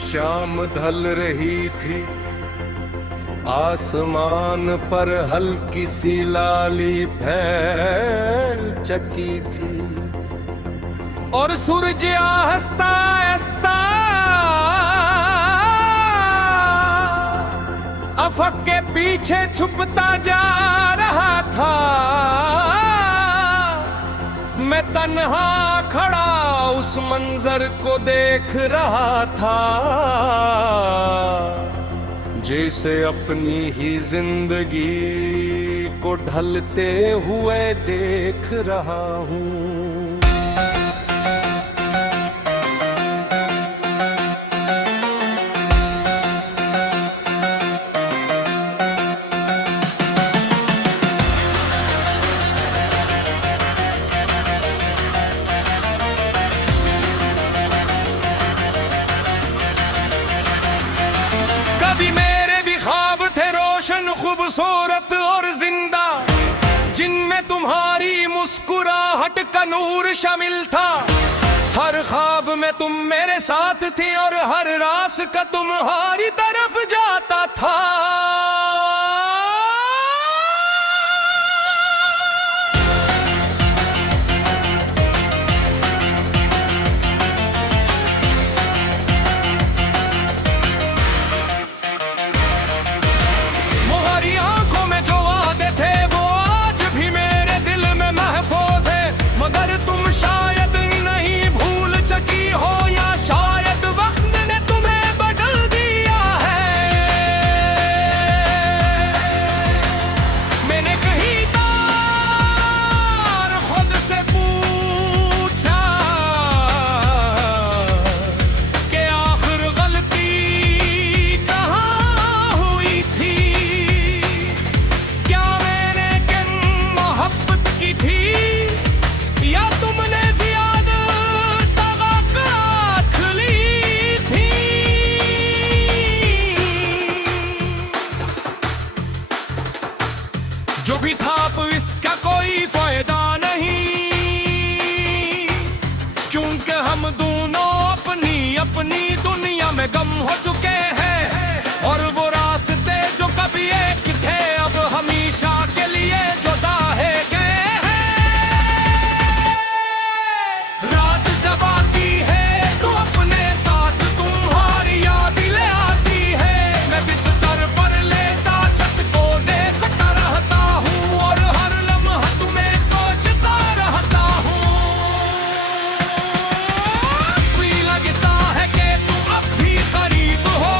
शाम ढल रही थी, आसमान पर हल्की सी लाली फैल चकी थी और सूरज आहिस्ता आहिस्ता अफक के पीछे छुपता जा रहा था। मैं तन्हा खड़ा उस मंजर को देख रहा था, जैसे अपनी ही जिंदगी को ढलते हुए देख रहा हूँ। कभी मेरे भी ख्वाब थे रोशन, खूबसूरत और जिंदा, जिनमें तुम्हारी मुस्कुराहट का नूर शामिल था। हर ख्वाब में तुम मेरे साथ थी और हर रास्ता तुम्हारी तरफ जाता था। जो भी था अब इसका कोई फायदा नहीं, क्योंकि हम दोनों अपनी अपनी दुनिया में गम हो चुके हैं। और वो रास्ते जो कभी एक थे अब हमेशा के लिए जुदा है गए हैं। रात जब आती है तो अपने साथ तुम्हारी याद ले आती है। मैं बिस्तर पर लेटा छत को देखता रहता हूँ और हर लम्हा तुम्हें सोचता रहता हूँ। भी लगता है कि तुम अब भी करीब हो,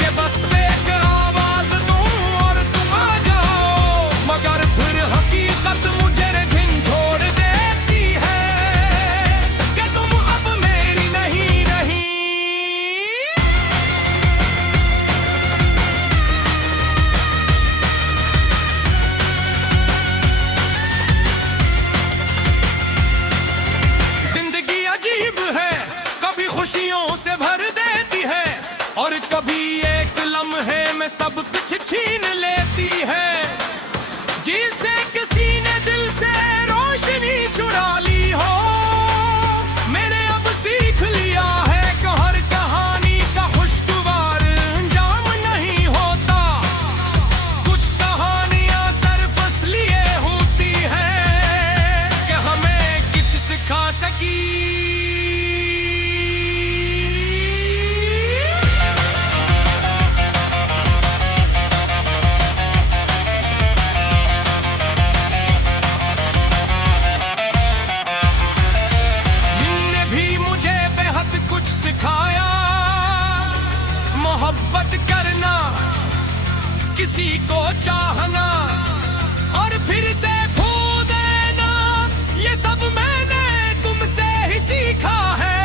कि बस एक आवाज दूं और तुम आ जाओ। मगर फिर हकीकत मुझे झंझोड़ देती है कि तुम अब मेरी नहीं रही। जिंदगी अजीब है, कभी खुशियों से भर देती है और कभी एक लम्हे में सब कुछ छीन लेती है। जिसे किसी ने दिल से रोशनी चुरा ली हो, मैंने अब सीख लिया है कि हर कहानी का खुशगवार अंजाम नहीं होता। कुछ कहानियां सिर्फ इसलिए होती हैं कि हमें कुछ सिखा सकी। इनने भी मुझे बेहद कुछ सिखाया, मोहब्बत करना, किसी को चाहना और फिर से खो देना, ये सब मैंने तुमसे ही सीखा है।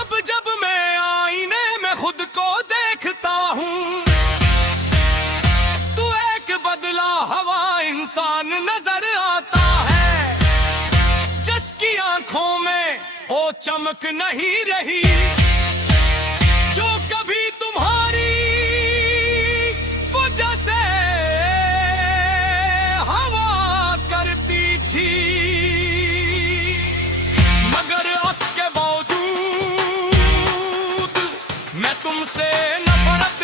अब जब मैं आईने में खुद को देखता हूँ तो एक बदला हवा इंसान नजर आता है, जिसकी आंखों में वो चमक नहीं रही जो कभी तुम्हारी वजह से हवा मैं तुमसे नफरत